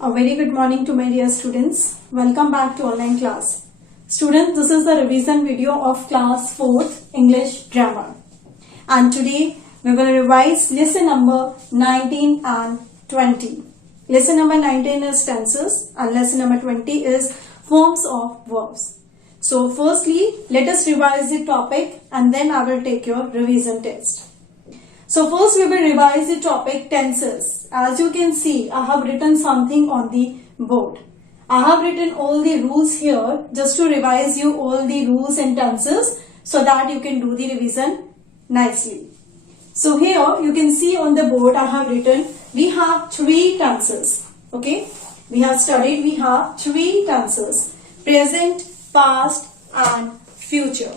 A very good morning to my dear students. Welcome back to online class. Students, this is the revision video of class 4th English grammar. And today we will revise lesson number 19 and 20. Lesson number 19 is tenses and lesson number 20 is forms of verbs. So firstly, let us revise the topic and then I will take your revision test. So first we will revise the topic tenses. As you can see, I have written something on the board. I have written all the rules here just to revise you all the rules and tenses so that you can do the revision nicely. So here you can see on the board I have written we have three tenses. Okay, we have studied we have three tenses: present, past and future.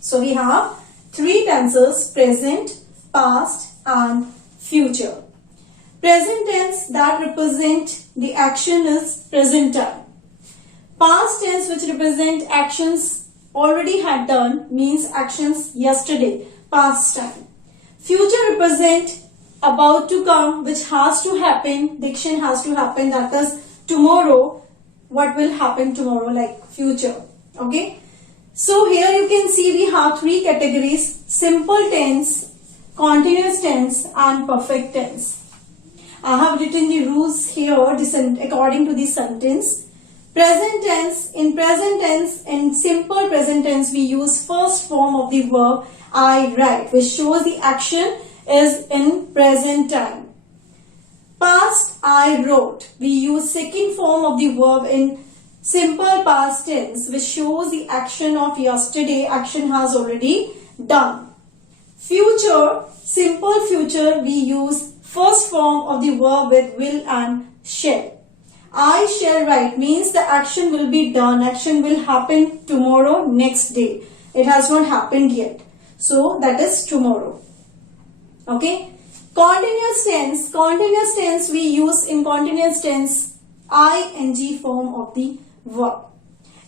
So we have three tenses: present, past and future. Present tense that represent the action is present time. Past tense which represent actions already had done means actions yesterday, past time. Future represent about to come which has to happen, the action has to happen, that is tomorrow, what will happen tomorrow, like future. Okay. So here you can see we have three categories: simple tense, continuous tense and perfect tense. I have written the rules here according to the sentence. Present tense, in simple present tense we use first form of the verb I write, which shows the action is in present time. Past I wrote, we use second form of the verb in simple past tense, which shows the action of yesterday, action has already done. Future, simple future, we use first form of the verb with will and shall. I shall write means the action will be done, action will happen tomorrow, next day. It has not happened yet. So that is tomorrow. Okay. Continuous tense we use in continuous tense ing form of the verb.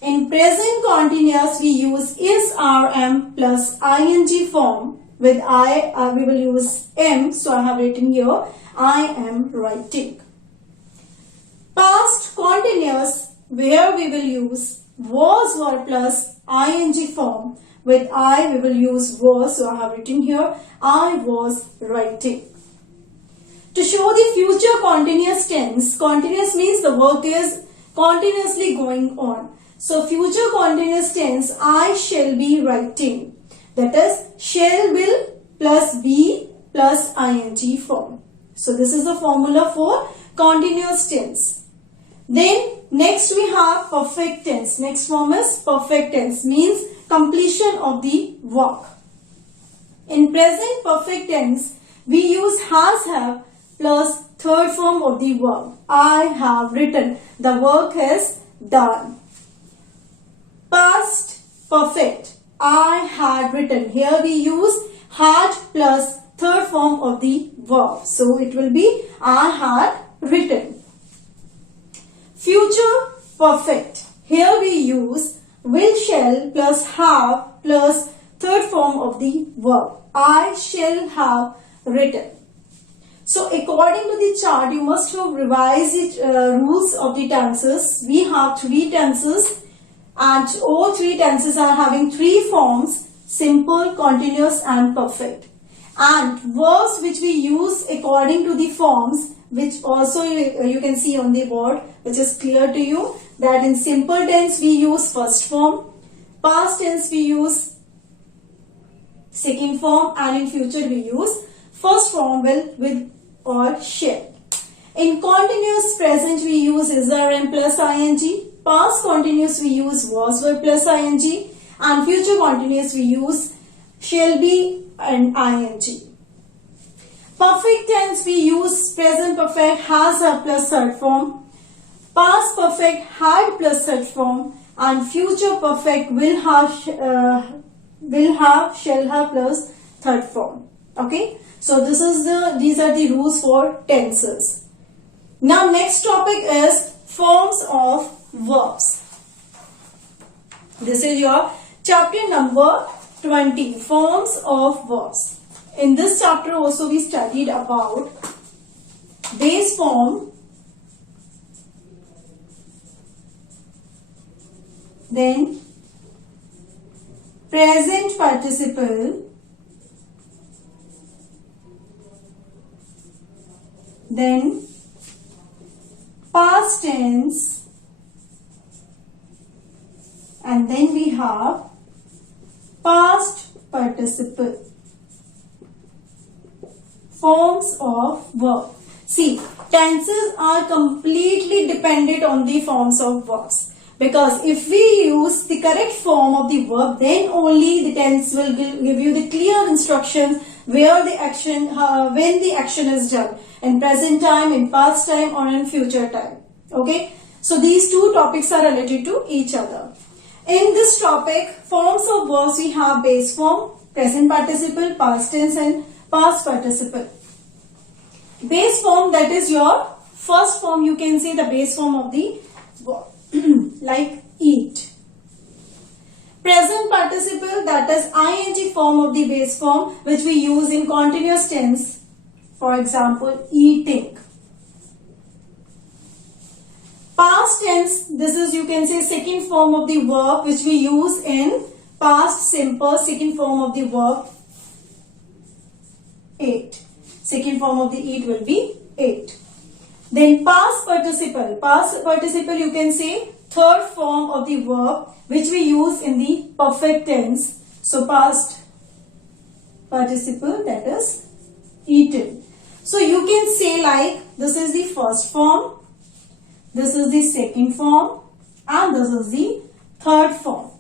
In present continuous we use is, are, am plus ing form. With I we will use am, so I have written here I am writing. Past continuous where we will use was verb plus ing form. With I we will use was, so I have written here I was writing. To show the future continuous tense, continuous means the work is continuously going on. So future continuous tense I shall be writing. That is shall will plus be plus ing form. So this is the formula for continuous tense. Then next we have perfect tense. Next form is perfect tense, means completion of the work. In present perfect tense we use has, have plus third form of the verb. I have written. The work is done. Past perfect. I had written. Here we use had plus third form of the verb. So it will be I had written. Future perfect. Here we use will, shall plus have plus third form of the verb. I shall have written. So according to the chart, you must have revised the rules of the tenses. We have three tenses and all three tenses are having three forms: simple, continuous and perfect. And verbs which we use according to the forms, which also you can see on the board, which is clear to you, that in simple tense we use first form, past tense we use second form and in future we use first form with or shall. In continuous present we use is, are, am plus ing. Past continuous we use was, were plus ing. And future continuous we use shall be and ing. Perfect tense we use present perfect has, have plus third form. Past perfect had plus third form. And future perfect will have, shall have plus third form. Okay. So these are the rules for tenses. Now next topic is forms of verbs. This is your chapter number 20, forms of verbs. In this chapter also we studied about base form, then present participle, then past tense, and then we have past participle. Forms of verb. See, tenses are completely dependent on the forms of verbs, because if we use the correct form of the verb, then only the tense will give you the clear instructions where the action, when the action is done, in present time, in past time, or in future time. Okay, so these two topics are related to each other. In this topic, forms of verbs, we have base form, present participle, past tense, and past participle. Base form, that is your first form, you can say the base form of the verb, like eat. Present participle, that is ing form of the base form, which we use in continuous tense. For example, eating. Past tense, this is, you can say, second form of the verb, which we use in past simple, second form of the verb, ate. Second form of the eat will be ate. Then past participle. Past participle, you can say third form of the verb, which we use in the perfect tense. So past participle, that is eaten. So you can say like, this is the first form, this is the second form, and this is the third form.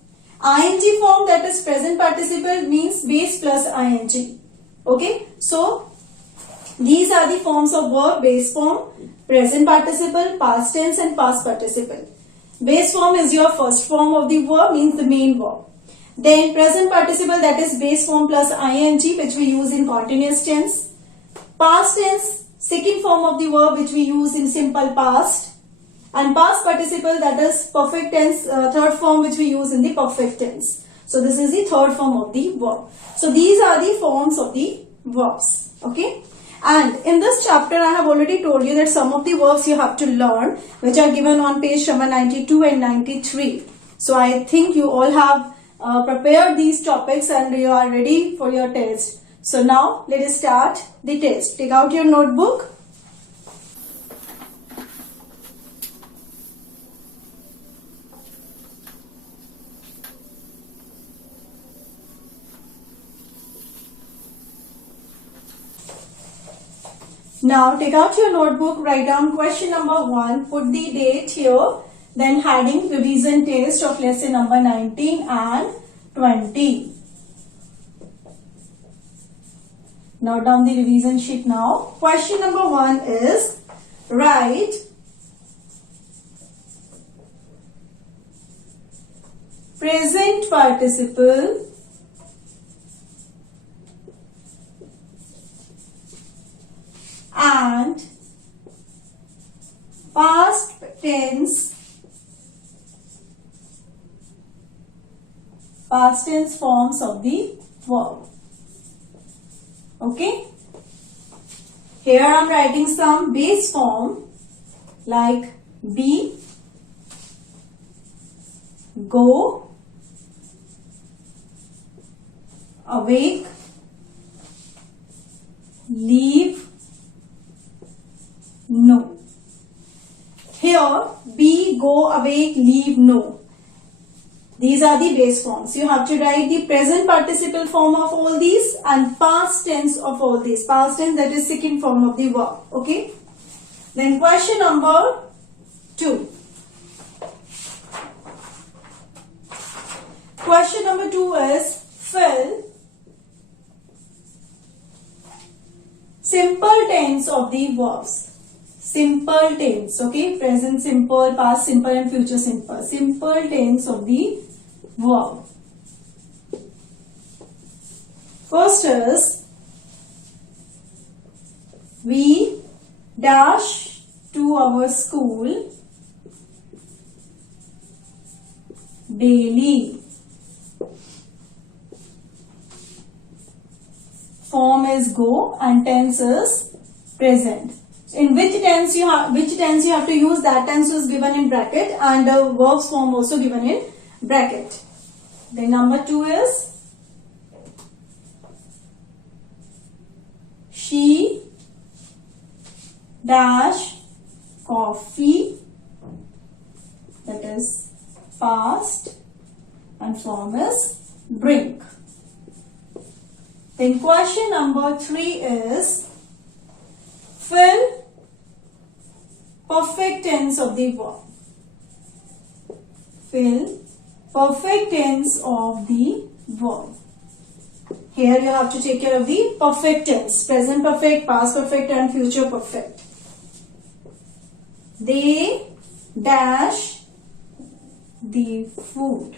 ing form, that is present participle, means base plus ing. Okay, so these are the forms of verb: base form, present participle, past tense, and past participle. Base form is your first form of the verb, means the main verb. Then present participle, that is base form plus ing, which we use in continuous tense. Past tense, second form of the verb, which we use in simple past. And past participle, that is perfect tense, third form, which we use in the perfect tense. So this is the third form of the verb. So these are the forms of the verbs. Okay. And in this chapter, I have already told you that some of the verbs you have to learn, which are given on page number 92 and 93. So I think you all have prepared these topics and you are ready for your test. So now let us start the test. Take out your notebook. Now take out your notebook, write down question number 1, put the date here, then heading revision test of lesson number 19 and 20. Note down the revision sheet now. Question number 1 is, write present participle and past tense forms of the verb. Okay. Here I am writing some base form like be, go, awake, leave, no. Here, be, go, awake, leave, no. These are the base forms. You have to write the present participle form of all these and past tense of all these. Past tense, that is second form of the verb. Okay. Then question number 2. Question number 2 is, fill simple tense of the verbs. Simple tense, okay, present simple, past simple, and future simple. Simple tense of the verb. First is, we dash to our school daily. Form is go and tense is present. In which tense you have to use, that tense was given in bracket, and the verbs form also given in bracket. Then number 2 is she dash coffee, that is past, and form is drink. Then question number 3 is fill perfect tense of the verb. Fill perfect tense of the verb. Here you have to take care of the perfect tense, present perfect, past perfect and future perfect. They dash the food.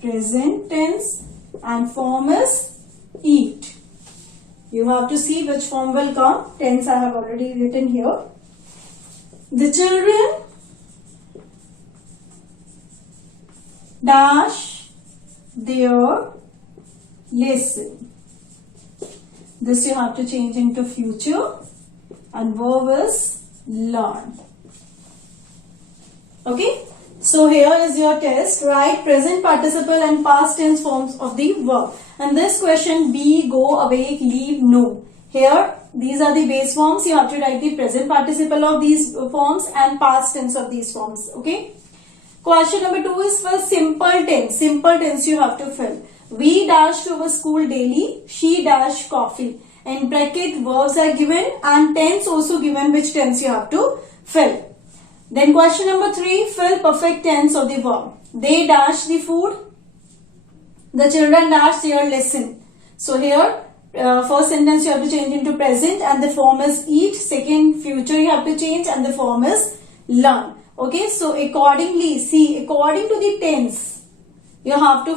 Present tense and form is eat. You have to see which form will come. Tense I have already written here. The children dash their lesson. This you have to change into future and verb is learn. Okay. So here is your test. Write present participle and past tense forms of the verb. And this question, be, go, awake, leave, no. Here these are the base forms. You have to write the present participle of these forms and past tense of these forms. Okay. Question number 2 is for simple tense. Simple tense you have to fill. We dash to our school daily. She dash coffee. In bracket verbs are given and tense also given, which tense you have to fill. Then question number 3, fill perfect tense of the verb. They dash the food. The children dash their lesson. So here first sentence you have to change into present and the form is eat. Second, future you have to change and the form is learn. Okay, so accordingly, see, according to the tense, you have to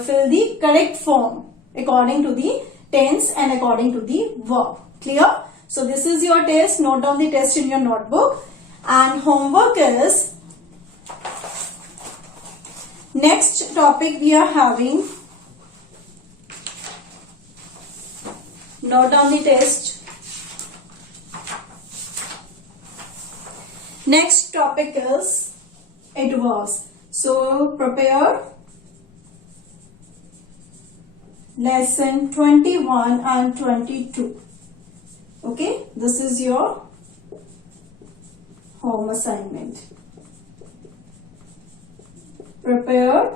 fill the correct form according to the tense and according to the verb. Clear? So this is your test. Note down the test in your notebook. And homework is, next topic we are having, note down the test. Next topic is adverbs. So prepare lesson 21 and 22. Okay, this is your home assignment. Prepare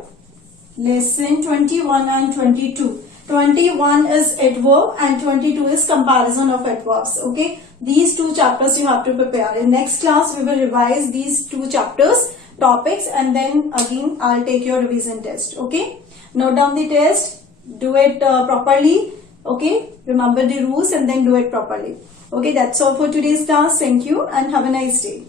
lesson 21 and 22. 21 is adverb and 22 is comparison of adverbs. Okay, these two chapters you have to prepare. In next class we will revise these two chapters, topics, and then again I'll take your revision test. Okay, note down the test, do it properly. Okay, remember the rules and then do it properly. Okay, that's all for today's class. Thank you and have a nice day.